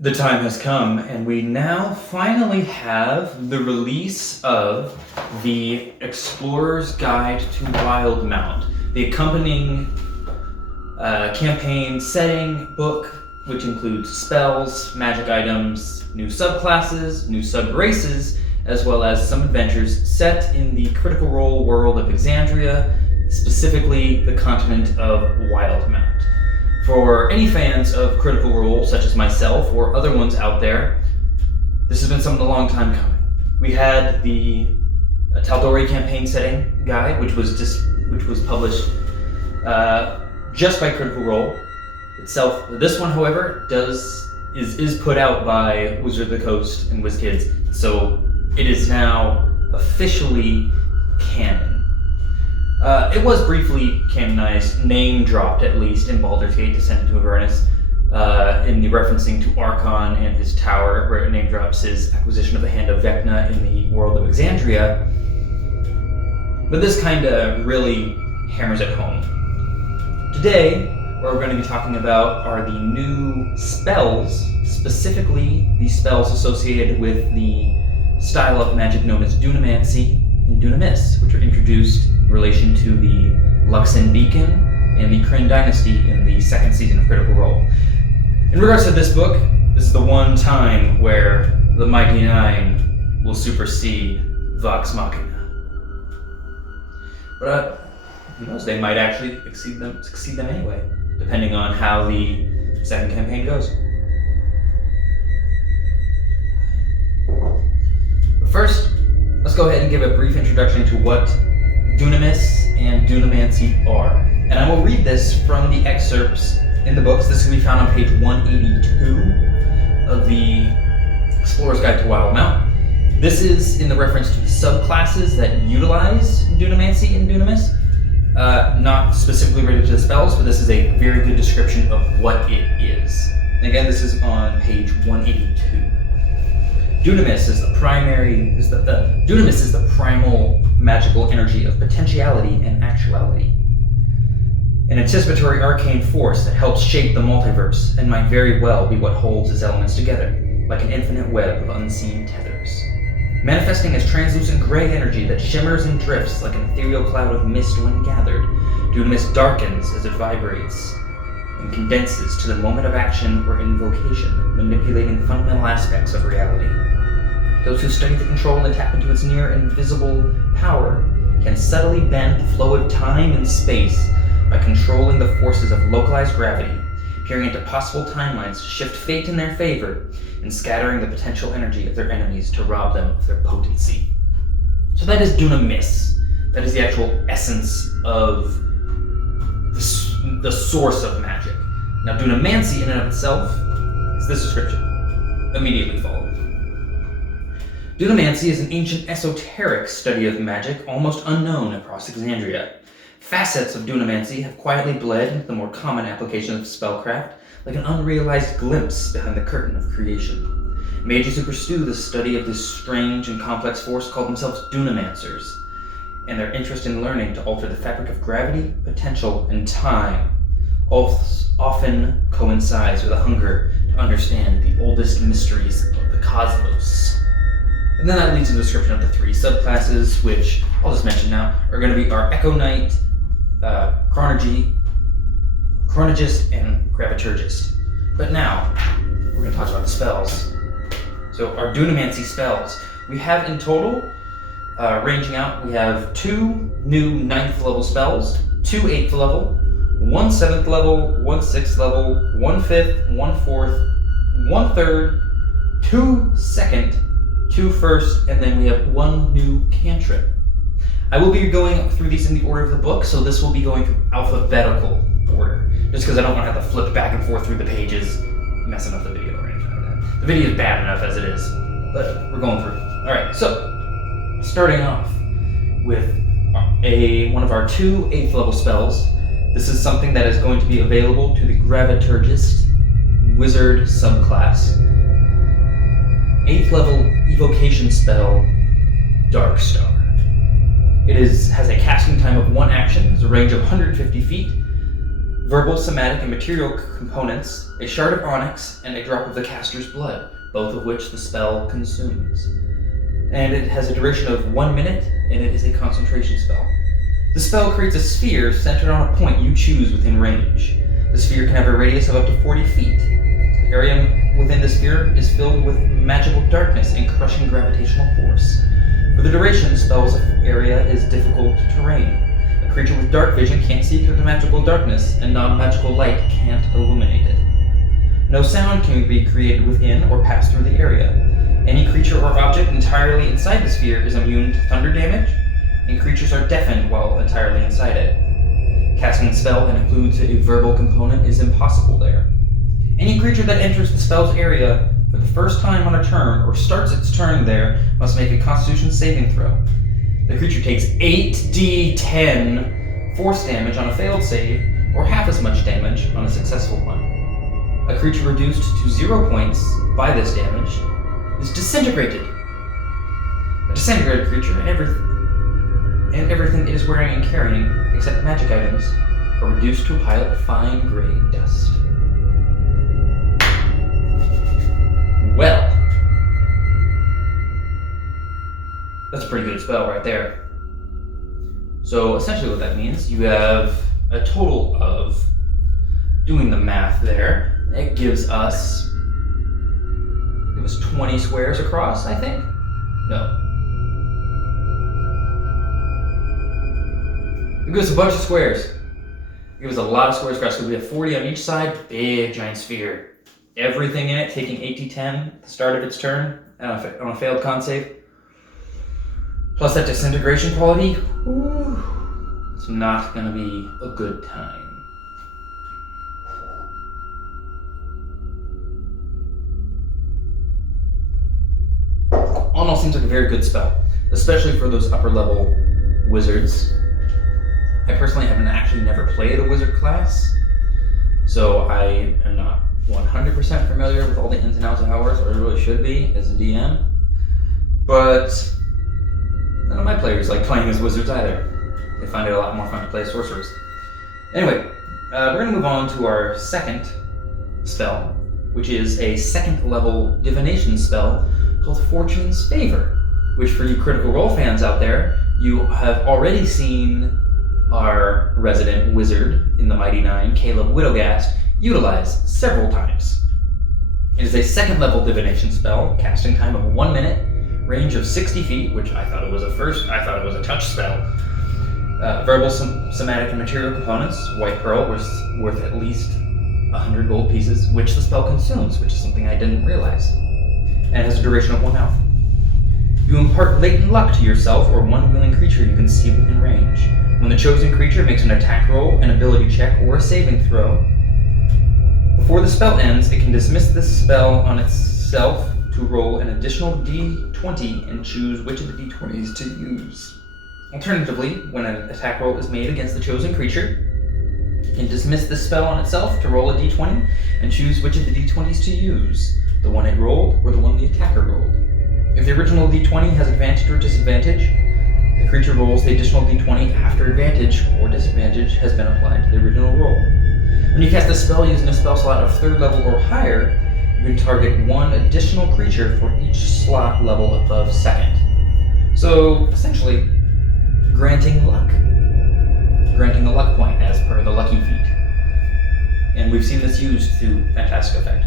The time has come, and we now finally have the release of the Explorer's Guide to Wildemount, the accompanying campaign setting book, which includes spells, magic items, new subclasses, new sub-races, as well as some adventures set in the Critical Role world of Exandria, specifically the continent of Wildemount. For any fans of Critical Role, such as myself or other ones out there, this has been something a long time coming. We had the Tal'Dorei campaign setting guide, which was published just by Critical Role itself. This one, however, is put out by Wizard of the Coast and WizKids, so it is now officially canon. It was briefly canonized, name-dropped at least, in Baldur's Gate: Descent into Avernus, in the referencing to Archon and his tower, where it name-drops his acquisition of the Hand of Vecna in the world of Exandria. But this kind of really hammers it home. Today, what we're going to be talking about are the new spells, specifically the spells associated with the style of magic known as Dunamancy and Dunamis, which were introduced in relation to the Luxon Beacon and the Kryn Dynasty in the second season of Critical Role. In regards to this book, this is the one time where the Mighty Nine will supersede Vox Machina. But who knows, they might actually succeed them anyway, depending on how the second campaign goes. But first, let's go ahead and give a brief introduction to what Dunamis and Dunamancy are. And I will read this from the excerpts in the books. This can be found on page 182 of the Explorer's Guide to Wildemount. This is in the reference to the subclasses that utilize Dunamancy and Dunamis. Not specifically related to the spells, but this is a very good description of what it is. And again, this is on page 182. Dunamis is the primal magical energy of potentiality and actuality. An anticipatory arcane force that helps shape the multiverse and might very well be what holds its elements together, like an infinite web of unseen tethers. Manifesting as translucent gray energy that shimmers and drifts like an ethereal cloud of mist when gathered, Dunamis darkens as it vibrates and condenses to the moment of action or invocation, manipulating fundamental aspects of reality. Those who study the control and tap into its near invisible power can subtly bend the flow of time and space by controlling the forces of localized gravity, peering into possible timelines to shift fate in their favor, and scattering the potential energy of their enemies to rob them of their potency. So that is Dunamis. That is the actual essence of the source of magic. Now, Dunamancy in and of itself is this description, immediately followed. Dunamancy is an ancient esoteric study of magic almost unknown across Exandria. Facets of Dunamancy have quietly bled into the more common applications of spellcraft, like an unrealized glimpse behind the curtain of creation. Mages who pursue the study of this strange and complex force call themselves Dunamancers, and their interest in learning to alter the fabric of gravity, potential, and time often coincides with a hunger to understand the oldest mysteries of the cosmos. And then that leads to the description of the three subclasses, which I'll just mention now, are going to be our Echo Knight, Chronologist, and Graviturgist. But now, we're going to talk about the spells. So our Dunamancy spells. We have in total, ranging out, we have 2 new 9th level spells, 2 8th level, 1 7th level, 1 6th level, 1 5th, 1 4th, 1 3rd, 2 2nd, 2 1st, and then we have 1 new cantrip. I will be going through these in the order of the book, so this will be going through alphabetical order, just because I don't want to have to flip back and forth through the pages, messing up the video or anything like that. The video is bad enough as it is, but we're going through. Alright, so, starting off with one of our 2 8th level spells. This is something that is going to be available to the Graviturgist Wizard subclass. 8th level evocation spell, Darkstar. It has a casting time of 1 action, has a range of 150 feet, verbal, somatic, and material components, a shard of onyx, and a drop of the caster's blood, both of which the spell consumes. And it has a duration of 1 minute, and it is a concentration spell. The spell creates a sphere centered on a point you choose within range. The sphere can have a radius of up to 40 feet. The area within the sphere is filled with magical darkness and crushing gravitational force. For the duration, the spell's area is difficult terrain. A creature with dark vision can't see through the magical darkness, and non-magical light can't illuminate it. No sound can be created within or pass through the area. Any creature or object entirely inside the sphere is immune to thunder damage, and creatures are deafened while entirely inside it. Casting a spell that includes a verbal component is impossible there. Any creature that enters the spell's area for the first time on a turn or starts its turn there must make a Constitution saving throw. The creature takes 8d10 force damage on a failed save, or half as much damage on a successful one. A creature reduced to 0 points by this damage is disintegrated. A disintegrated creature and everything it is wearing and carrying, except magic items, are reduced to a pile of fine gray dust. Well, that's a pretty good spell right there. So essentially what that means, you have a total of, doing the math there, it gives us, it was 20 squares across, I think? No. It gives us a bunch of squares. It gives us a lot of squares across, because we have 40 on each side, big giant sphere. Everything in it taking 8d10 at the start of its turn on a failed con save. Plus that disintegration quality, it's not going to be a good time. Almost seems like a very good spell, especially for those upper level wizards. I personally haven't actually never played a wizard class, so I am not 100% familiar with all the ins and outs of how it works, or I really should be as a DM. But none of my players like playing as wizards either. They find it a lot more fun to play as sorcerers. Anyway, we're going to move on to our second spell, which is a second level divination spell called Fortune's Favor, which for you Critical Role fans out there, you have already seen our resident wizard in the Mighty Nine, Caleb Widowgast, utilized several times. It is a second level divination spell, casting time of 1 minute, range of 60 feet, which I thought it was a touch spell. Verbal, somatic, and material components, white pearl, worth at least 100 gold pieces, which the spell consumes, which is something I didn't realize. And it has a duration of 1 hour. You impart latent luck to yourself or one willing creature you can see within range. When the chosen creature makes an attack roll, an ability check, or a saving throw, before the spell ends, it can dismiss this spell on itself to roll an additional d20 and choose which of the d20s to use. Alternatively, when an attack roll is made against the chosen creature, it can dismiss this spell on itself to roll a d20 and choose which of the d20s to use, the one it rolled or the one the attacker rolled. If the original d20 has advantage or disadvantage, the creature rolls the additional d20 after advantage or disadvantage has been applied to the original roll. When you cast a spell using a spell slot of 3rd level or higher, you can target one additional creature for each slot level above 2nd. So, essentially, granting luck. Granting a luck point as per the lucky feat. And we've seen this used to fantastic effect.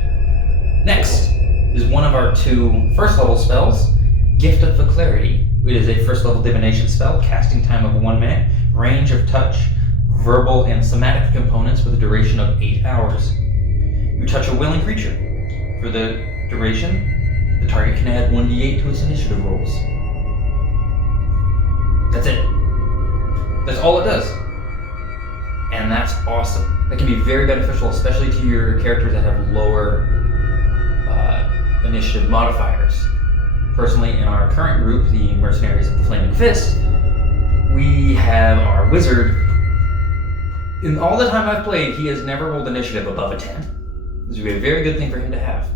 Next is one of our 2 first level spells, Gift of the Clarity. It is a first level divination spell, casting time of 1 minute, range of touch, verbal and somatic components with a duration of 8 hours. You touch a willing creature. For the duration, the target can add 1d8 to its initiative rolls. That's it. That's all it does. And that's awesome. That can be very beneficial, especially to your characters that have lower initiative modifiers. Personally, in our current group, the Mercenaries of the Flaming Fist, we have our wizard. In all the time I've played, he has never rolled initiative above a 10. This would be a very good thing for him to have.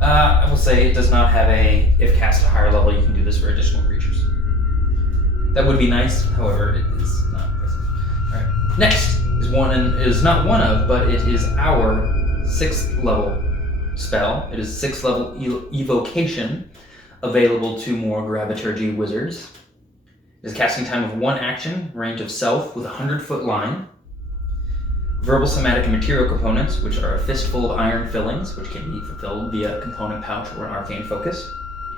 I will say it does not have a, if cast at a higher level, you can do this for additional creatures. That would be nice, however, it is not present. Alright. Next is not one of, but it is our 6th level spell. It is 6th level evocation, available to more Graviturgy wizards. It is casting time of 1 action, range of self with a 100-foot line. Verbal, somatic, and material components, which are a fistful of iron fillings, which can be fulfilled via a component pouch or an arcane focus.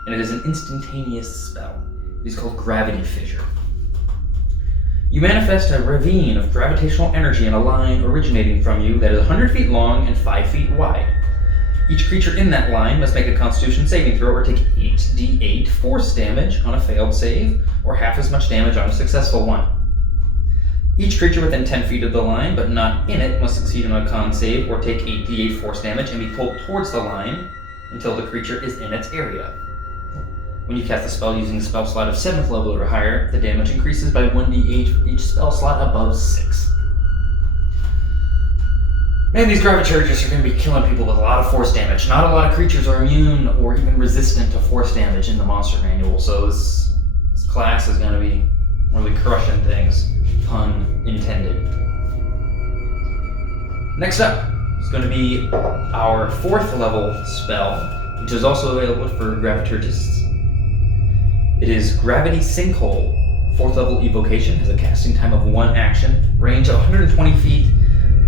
And it is an instantaneous spell. It is called Gravity Fissure. You manifest a ravine of gravitational energy in a line originating from you that is 100 feet long and 5 feet wide. Each creature in that line must make a Constitution saving throw or take 8d8 force damage on a failed save, or half as much damage on a successful one. Each creature within 10 feet of the line, but not in it, must succeed on a con save or take 8d8 force damage and be pulled towards the line until the creature is in its area. When you cast a spell using a spell slot of 7th level or higher, the damage increases by 1d8 for each spell slot above 6. Man, these Graviturgists are going to be killing people with a lot of force damage. Not a lot of creatures are immune or even resistant to force damage in the monster manual, so this class is going to be really crushing things, pun intended. Next up is going to be our 4th level spell, which is also available for Graviturgists. It is Gravity Sinkhole. 4th level evocation, has a casting time of 1 action, range of 120 feet,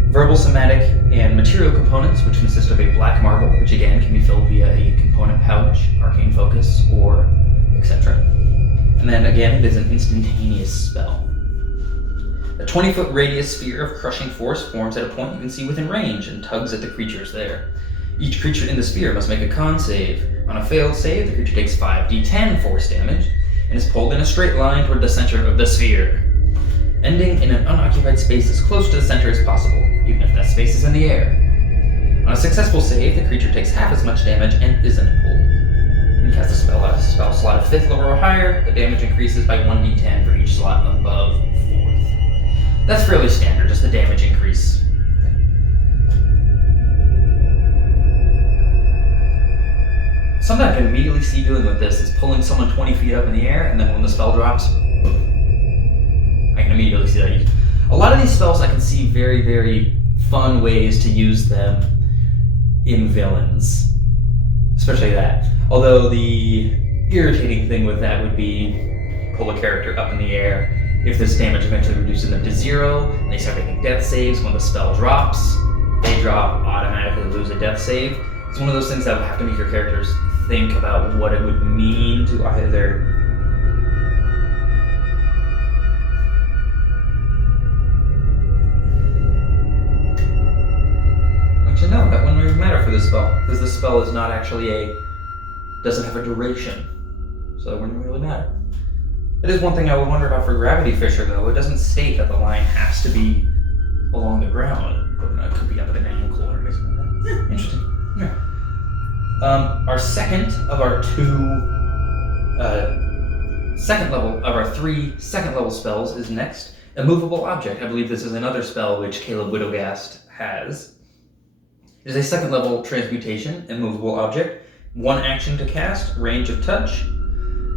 verbal, somatic, and material components, which consist of a black marble, which again can be filled via a component pouch, arcane focus, or etc. And then again, it is an instantaneous spell. A 20-foot radius sphere of crushing force forms at a point you can see within range and tugs at the creatures there. Each creature in the sphere must make a con save. On a failed save, the creature takes 5d10 force damage and is pulled in a straight line toward the center of the sphere, ending in an unoccupied space as close to the center as possible, even if that space is in the air. On a successful save, the creature takes half as much damage and isn't pulled. When you cast a spell slot of 5th level or higher, the damage increases by 1d10 for each slot above 4th. That's fairly standard, just the damage increase. Something I can immediately see doing with this is pulling someone 20 feet up in the air, and then when the spell drops, I can immediately see that. A lot of these spells I can see very, very fun ways to use them in villains. Especially that. Although the irritating thing with that would be pull a character up in the air. If this damage eventually reduces them to 0, and they start making death saves when the spell drops, they drop, automatically lose a death save. It's one of those things that would have to make your characters think about what it would mean to either actually no, that wouldn't even matter for this spell, because this spell is not actually doesn't have a duration, so it wouldn't really matter. It is one thing I would wonder about for Gravity Fissure, though. It doesn't state that the line has to be along the ground, but it could be up at an angle or anything like that. Interesting. Yeah. Our second of our three second level spells is next. Immovable Object. I believe this is another spell which Caleb Widogast has. It is a 2nd level transmutation, Immovable Object. 1 action to cast, range of touch,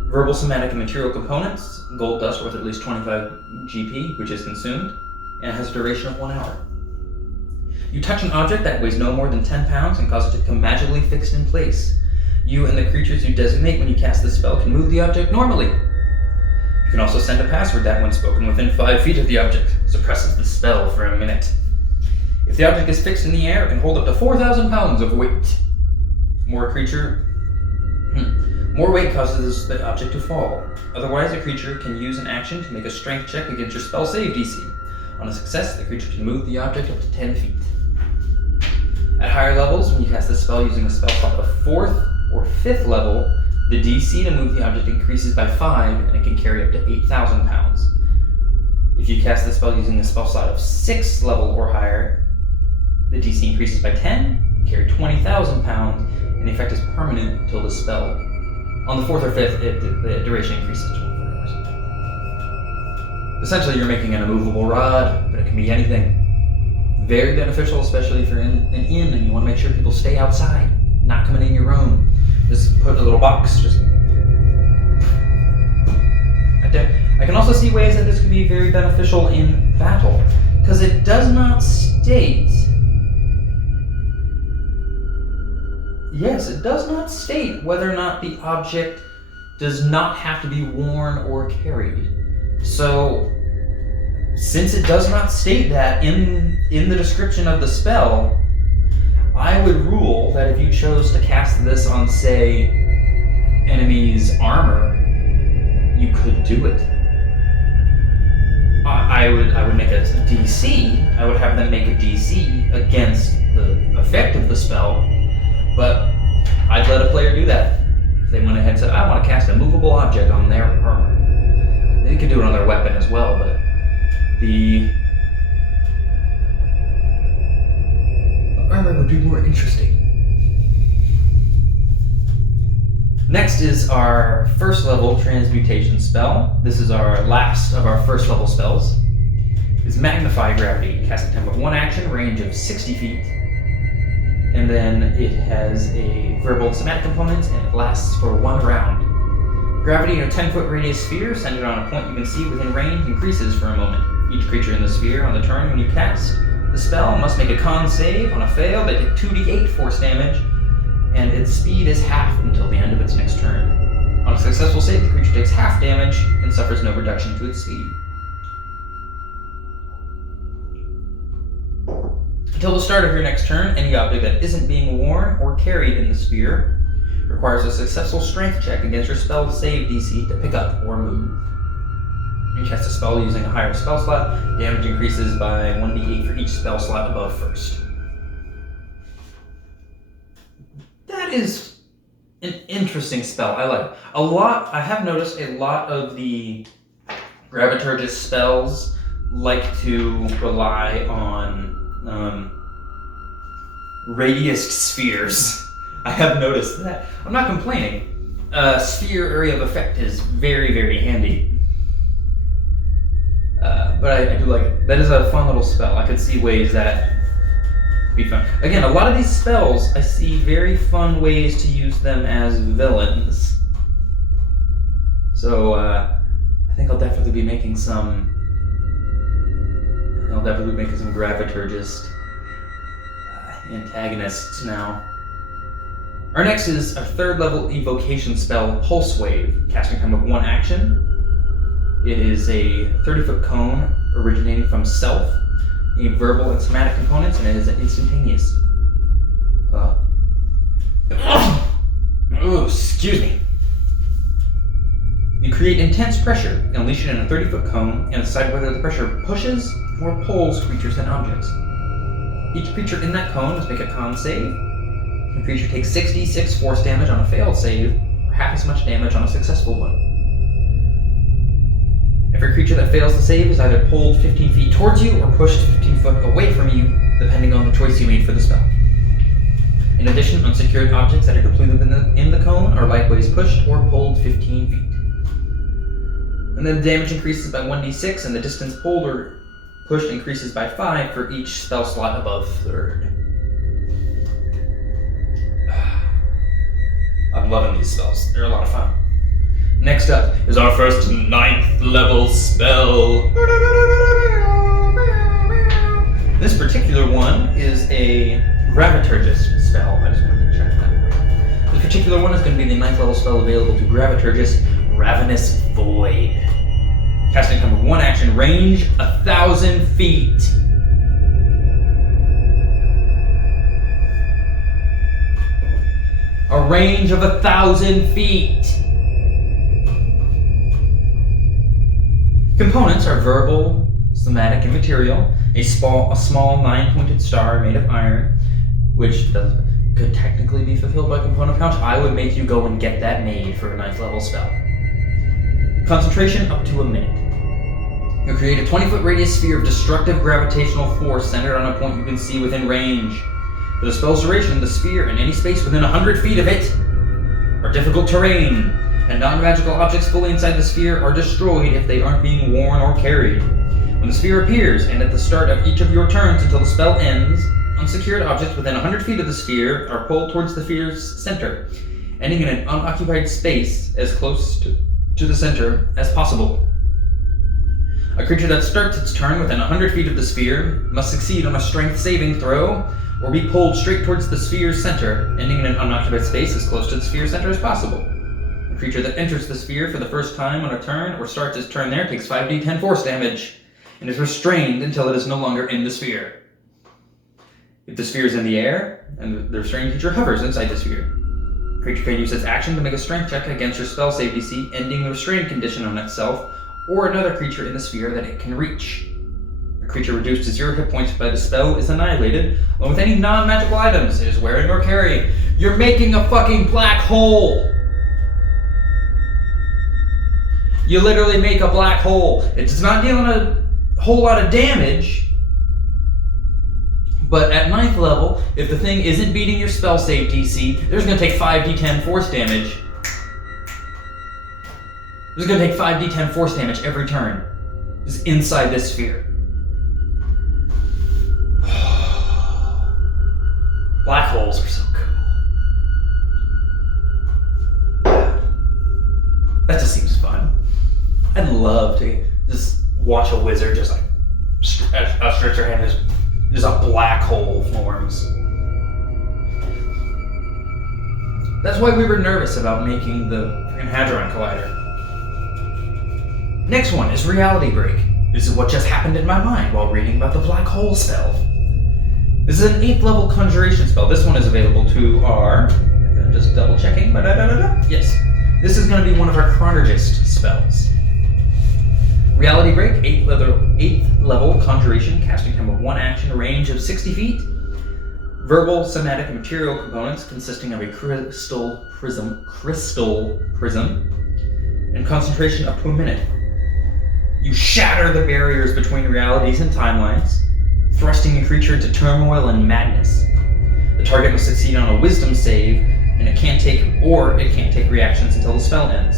verbal, somatic, and material components, gold dust worth at least 25 GP, which is consumed, and it has a duration of 1 hour. You touch an object that weighs no more than 10 pounds and cause it to become magically fixed in place. You and the creatures you designate when you cast the spell can move the object normally. You can also send a password that, when spoken within 5 feet of the object, suppresses the spell for a minute. If the object is fixed in the air, it can hold up to 4,000 pounds of weight. More weight causes the object to fall. Otherwise, a creature can use an action to make a strength check against your spell save DC. On a success, the creature can move the object up to 10 feet. At higher levels, when you cast this spell using a spell slot of 4th or 5th level, the DC to move the object increases by 5, and it can carry up to 8,000 pounds. If you cast the spell using a spell slot of 6th level or higher, the DC increases by 10, carry 20,000 pounds, and the effect is permanent until the spell. On the 4th or 5th, the duration increases to 24 hours. Essentially, you're making an immovable rod, but it can be anything. Very beneficial, especially if you're in an inn and you want to make sure people stay outside, not coming in your room. Just put in a little box, just right there. I can also see ways that this could be very beneficial in battle, because it does not state. Yes, it does not state whether or not the object does not have to be worn or carried. So, since it does not state that in the description of the spell, I would rule that if you chose to cast this on, say, enemy's armor, you could do it. I would make a DC. I would have them make a DC against the effect of the spell, but I'd let a player do that. If they went ahead and said, I want to cast a movable object on their armor. They could do it on their weapon as well, but the armor would be more interesting. Next is our first level transmutation spell. This is our last of our first level spells. It's Magnify Gravity. Casting time of 1 action, range of 60 feet. And then it has a verbal and somatic component, and it lasts for 1 round. Gravity in a 10-foot radius sphere centered on a point you can see within range increases for a moment. Each creature in the sphere on the turn when you cast the spell must make a con save. On a fail, they take 2d8 force damage, and its speed is halved until the end of its next turn. On a successful save, the creature takes half damage and suffers no reduction to its speed. Until the start of your next turn, any object that isn't being worn or carried in the sphere requires a successful strength check against your spell save DC to pick up or move. When you cast a spell using a higher spell slot, damage increases by 1d8 for each spell slot above first. That is an interesting spell. I like it. I have noticed a lot of the Graviturgis spells like to rely on radiused spheres. I have noticed that. I'm not complaining. Sphere area of effect is very, very handy. But I do like it. That is a fun little spell. I could see ways that be fun. Again, a lot of these spells, I see very fun ways to use them as villains. So, I think I'll definitely be making some Graviturgist antagonists now. Our next is our 3rd level evocation spell, Pulse Wave. Casting time of 1 action. It is a 30-foot cone originating from Self, a verbal and somatic components, and it is an instantaneous. Excuse me. You create intense pressure and unleash it in a 30-foot cone and decide whether the pressure pushes or pulls creatures and objects. Each creature in that cone must make a con save. The creature takes 6d6 force damage on a failed save, or half as much damage on a successful one. Every creature that fails to save is either pulled 15 feet towards you or pushed 15 foot away from you, depending on the choice you made for the spell. In addition, unsecured objects that are completed in the cone are likewise pushed or pulled 15 feet. And then the damage increases by 1d6, and the distance pulled or pushed increases by 5 for each spell slot above 3rd. I'm loving these spells. They're a lot of fun. Next up is our first 9th level spell. This particular one is a Graviturgist spell. I just wanted to check that. This particular one is going to be the 9th level spell available to Graviturgist, Ravenous Void. Casting time of 1 action, range 1,000 feet. A range of 1,000 feet. Components are verbal, somatic, and material. A small 9-pointed star made of iron, which could technically be fulfilled by component count. I would make you go and get that made for a 9th level spell. Concentration up to a minute. You'll create a 20-foot radius sphere of destructive gravitational force centered on a point you can see within range. For the spell's duration, the sphere and any space within 100 feet of it are difficult terrain, and non-magical objects fully inside the sphere are destroyed if they aren't being worn or carried. When the sphere appears, and at the start of each of your turns until the spell ends, unsecured objects within 100 feet of the sphere are pulled towards the sphere's center, ending in an unoccupied space as close to the center as possible. A creature that starts its turn within 100 feet of the sphere must succeed on a strength saving throw or be pulled straight towards the sphere's center, ending in an unoccupied space as close to the sphere's center as possible. A creature that enters the sphere for the first time on a turn or starts its turn there takes 5d10 force damage and is restrained until it is no longer in the sphere. If the sphere is in the air and the restrained creature hovers inside the sphere, the creature can use its action to make a strength check against your spell save DC, ending the restrained condition on itself or another creature in the sphere that it can reach. A creature reduced to 0 hit points by the spell is annihilated, along with any non-magical items it is wearing or carrying. You're making a fucking black hole! You literally make a black hole. It does not deal a whole lot of damage, but at 9th level, if the thing isn't beating your spell save DC, there's going to take 5d10 force damage. There's going to take 5d10 force damage every turn. Just inside this sphere. Black holes are so cool. That just seems fun. I'd love to just watch a wizard just like stretch their hand, just a black hole forms. That's why we were nervous about making the Hadron Collider. Next one is Reality Break. This is what just happened in my mind while reading about the black hole spell. This is an 8th level conjuration spell. This one is available to our, just double checking, yes. This is going to be one of our Chronergist spells. Reality Break, 8th level conjuration, casting time of 1 action, range of 60 feet. Verbal, somatic, and material components consisting of a crystal prism, and concentration up to a minute. You shatter the barriers between realities and timelines, thrusting a creature into turmoil and madness. The target must succeed on a wisdom save, and it can't take reactions until the spell ends.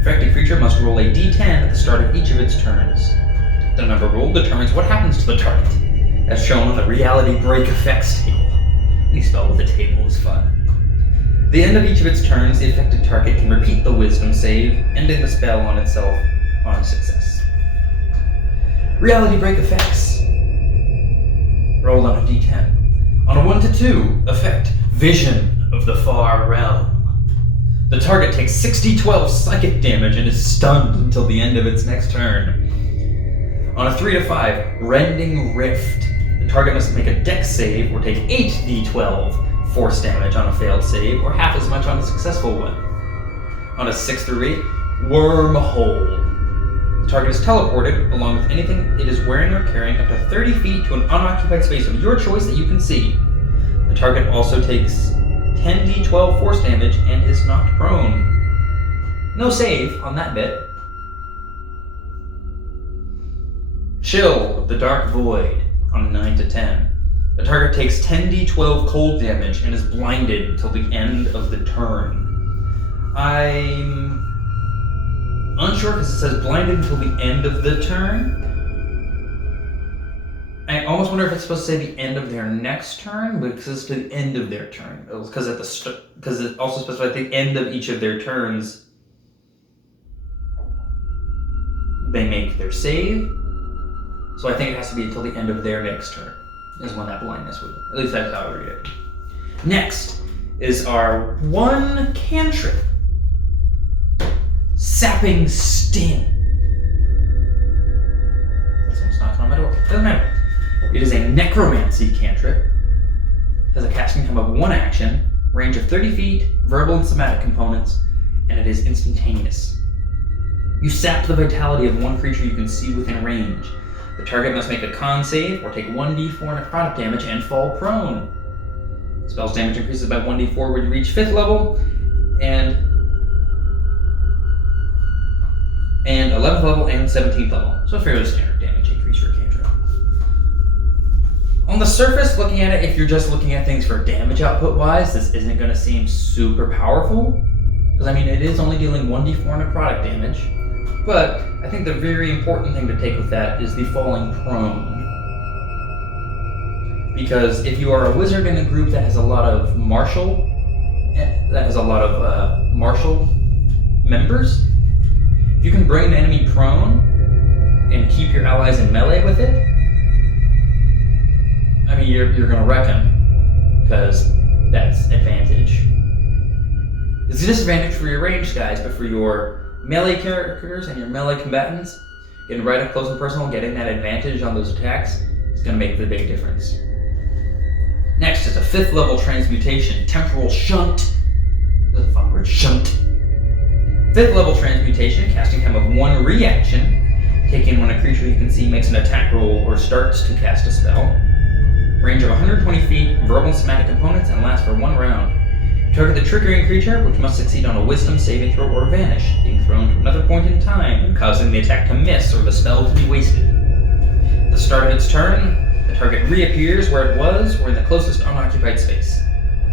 Affected creature must roll a d10 at the start of each of its turns. The number rolled determines what happens to the target, as shown on the Reality Break effects table. Any spell with a table is fun. The end of each of its turns, the affected target can repeat the wisdom save, ending the spell on itself on a success. Reality Break effects. Roll on a d10. On a 1 to 2, effect, Vision of the Far Realm. The target takes 6d12 psychic damage and is stunned until the end of its next turn. On a 3 to 5, Rending Rift. The target must make a dex save or take 8d12 force damage on a failed save, or half as much on a successful one. On a 6 through 8, Wormhole. The target is teleported, along with anything it is wearing or carrying, up to 30 feet to an unoccupied space of your choice that you can see. The target also takes 10d12 force damage and is knocked prone. No save on that bit. Chill of the Dark Void on a 9 to 10. The target takes 10d12 cold damage and is blinded until the end of the turn. I'm unsure because it says blinded until the end of the turn. I almost wonder if it's supposed to say the end of their next turn, but it says to the end of their turn. Because it also specifies at the end of each of their turns, they make their save. So I think it has to be until the end of their next turn is when that blindness would. At least that's how I read it. Next is our one cantrip. Sapping Sting. Someone's knocking on my door. Doesn't matter. It is a necromancy cantrip. Has a casting time of 1 action, range of 30 feet, verbal and somatic components, and it is instantaneous. You sap the vitality of one creature you can see within range. The target must make a con save or take 1d4 necrotic damage and fall prone. Spell's damage increases by 1d4 when you reach 5th level, and 11th level and 17th level. So a fairly standard damage increase for a cantrip. On the surface, looking at it, if you're just looking at things for damage output wise, this isn't going to seem super powerful. Because I mean, it is only dealing 1d4 necrotic damage. But I think the very important thing to take with that is the falling prone. Because if you are a wizard in a group that has a lot of martial members, if you can bring an enemy prone and keep your allies in melee with it, I mean, you're gonna wreck him, because that's advantage. It's a disadvantage for your ranged guys, but for your melee characters and your melee combatants, getting right up close and personal, getting that advantage on those attacks is gonna make the big difference. Next is a 5th level transmutation, Temporal Shunt. That's a fun word, shunt. 5th level transmutation, casting time of 1 reaction. Take in when a creature you can see makes an attack roll or starts to cast a spell. Range of 120 feet, verbal and somatic components, and lasts for 1 round. Target the triggering creature, which must succeed on a wisdom saving throw or vanish, being thrown to another point in time and causing the attack to miss or the spell to be wasted. At the start of its turn, the target reappears where it was or in the closest unoccupied space.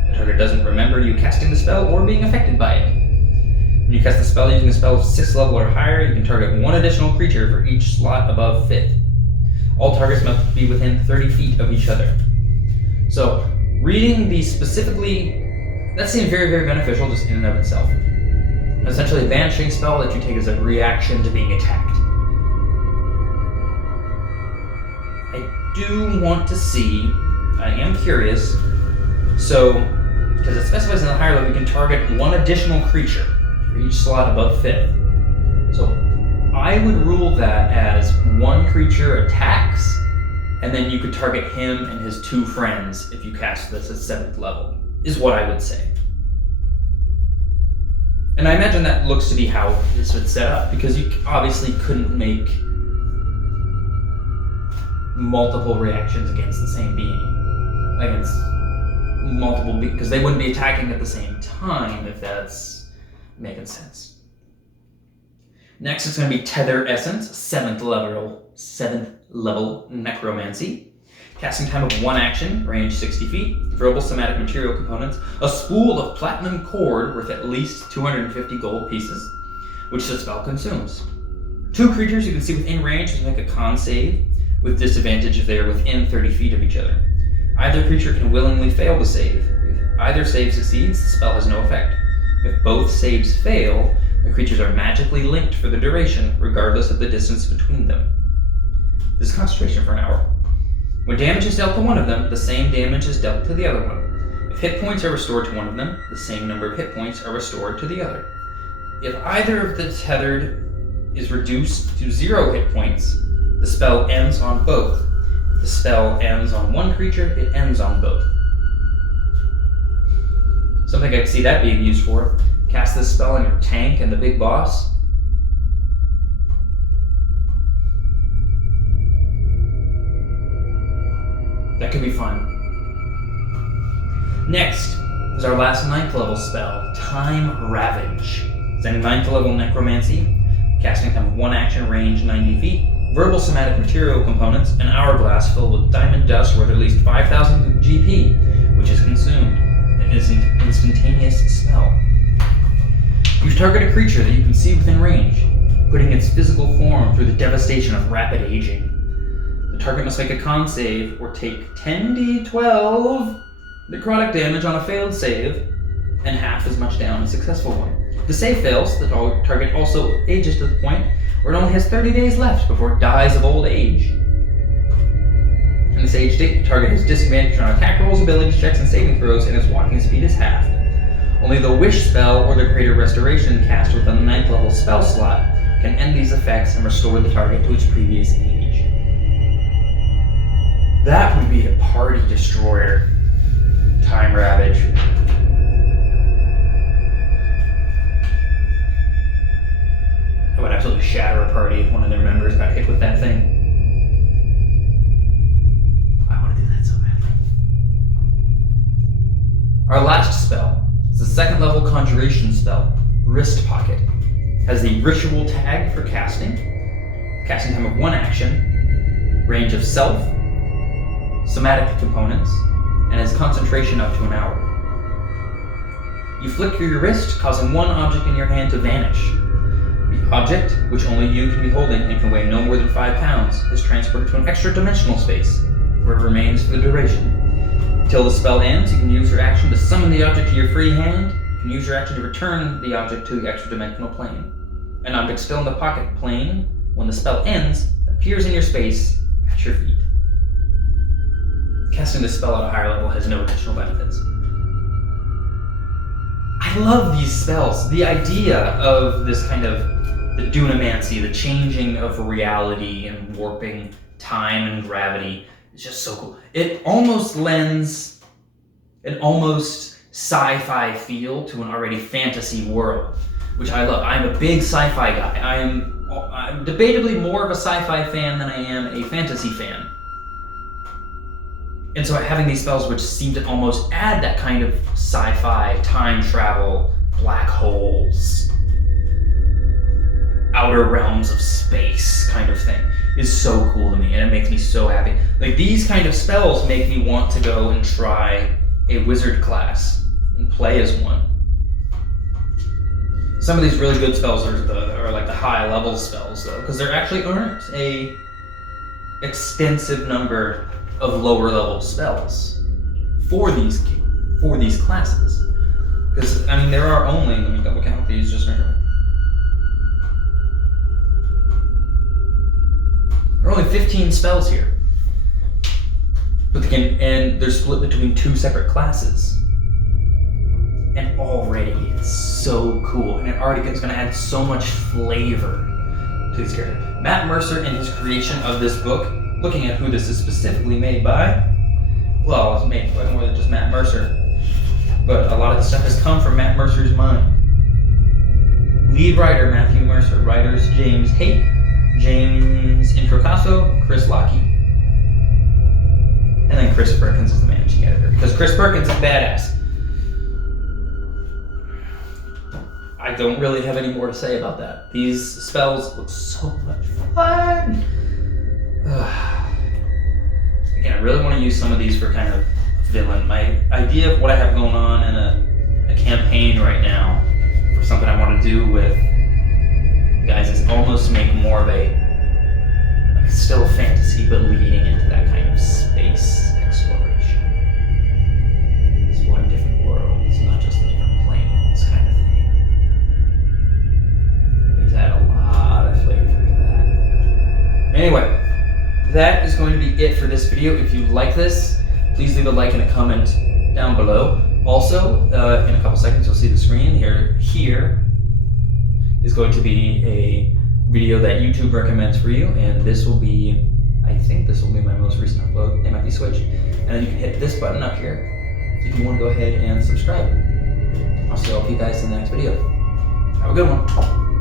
The target doesn't remember you casting the spell or being affected by it. When you cast the spell using a spell of 6th level or higher, you can target 1 additional creature for each slot above 5th. All targets must be within 30 feet of each other. So, reading these specifically, that seems very, very beneficial just in and of itself. Essentially, a vanishing spell that you take as a reaction to being attacked. I do want to see, I am curious, so, because it specifies in the higher level, you can target 1 additional creature for each slot above 5th. So, I would rule that as 1 creature attacks, and then you could target him and his 2 friends if you cast this at 7th level, is what I would say. And I imagine that looks to be how this would set up, because you obviously couldn't make multiple reactions against the same being. Against multiple beings, because they wouldn't be attacking at the same time, if that's making sense. Next, it's going to be Tether Essence, 7th level Necromancy. Casting time of 1 action, range 60 feet, verbal somatic material components, a spool of platinum cord worth at least 250 gold pieces, which the spell consumes. 2 creatures you can see within range must make a con save, with disadvantage if they are within 30 feet of each other. Either creature can willingly fail to save. If either save succeeds, the spell has no effect. If both saves fail, the creatures are magically linked for the duration, regardless of the distance between them. This is concentration for an hour. When damage is dealt to one of them, the same damage is dealt to the other one. If hit points are restored to one of them, the same number of hit points are restored to the other. If either of the tethered is reduced to 0 hit points, the spell ends on both. If the spell ends on one creature, it ends on both. Something I could see that being used for. Cast this spell on your tank and the big boss. That could be fun. Next is our last 9th level spell, Time Ravage. It's a 9th level necromancy, casting time of 1 action, range 90 feet, verbal somatic material components, an hourglass filled with diamond dust worth at least 5,000 GP, which is consumed. It is an instantaneous spell. You target a creature that you can see within range, putting its physical form through the devastation of rapid aging. The target must make a con save or take 10d12 necrotic damage on a failed save, and half as much down a successful one. If the save fails, the target also ages to the point where it only has 30 days left before it dies of old age. In this age state, the target has disadvantage on attack rolls, ability checks, and saving throws, and its walking speed is halved. Only the Wish spell or the Greater Restoration cast within the 9th level spell slot can end these effects and restore the target to its previous age. That would be a party destroyer. Time Ravage. That would absolutely shatter a party if one of their members got hit with that thing. I want to do that so badly. Our last spell is the 2nd level conjuration spell, Wrist Pocket. Has the ritual tag for casting time of 1 action, range of self, somatic components, and has concentration up to an hour. You flick your wrist, causing 1 object in your hand to vanish. The object, which only you can be holding and can weigh no more than 5 pounds, is transported to an extra dimensional space, where it remains for the duration. Until the spell ends, you can use your action to summon the object to your free hand. You can use your action to return the object to the extra dimensional plane. An object still in the pocket plane, when the spell ends, that appears in your space at your feet. Casting this spell at a higher level has no additional benefits. I love these spells. The idea of this kind of the Dunamancy, the changing of reality and warping time and gravity is just so cool. It almost lends an almost sci-fi feel to an already fantasy world, which I love. I'm a big sci-fi guy. I'm debatably more of a sci-fi fan than I am a fantasy fan. And so having these spells which seem to almost add that kind of sci-fi, time travel, black holes, outer realms of space kind of thing is so cool to me, and it makes me so happy. Like, these kind of spells make me want to go and try a wizard class and play as one. Some of these really good spells are like the high level spells though, because there actually aren't a extensive number of lower level spells for these classes. Because I mean, there are only, let me double count these just right here. There are only 15 spells here, but and they're split between 2 separate classes. And already it's so cool, and it already is going to add so much flavor to these characters. Matt Mercer, in his creation of this book, looking at who this is specifically made by, well, it's made by more than just Matt Mercer, but a lot of the stuff has come from Matt Mercer's mind. Lead writer Matthew Mercer, writers James Haight, James Introcaso, Chris Lockey, and then Chris Perkins is the managing editor, because Chris Perkins is badass. I don't really have any more to say about that. These spells look so much fun. Again, I really want to use some of these for kind of villain. My idea of what I have going on in a campaign right now for something I want to do with guys is almost make more of a like still fantasy, but leading into that kind of space exploration. Exploring different worlds, not just the different planes kind of thing. These add a lot of flavor to that. Anyway, that is going to be it for this video. If you like this, please leave a like and a comment down below. Also, in a couple seconds, you'll see the screen here. Here is going to be a video that YouTube recommends for you, and this will be, I think this will be my most recent upload. They might be switched. And then you can hit this button up here if you want to go ahead and subscribe. I'll see all of you guys in the next video. Have a good one.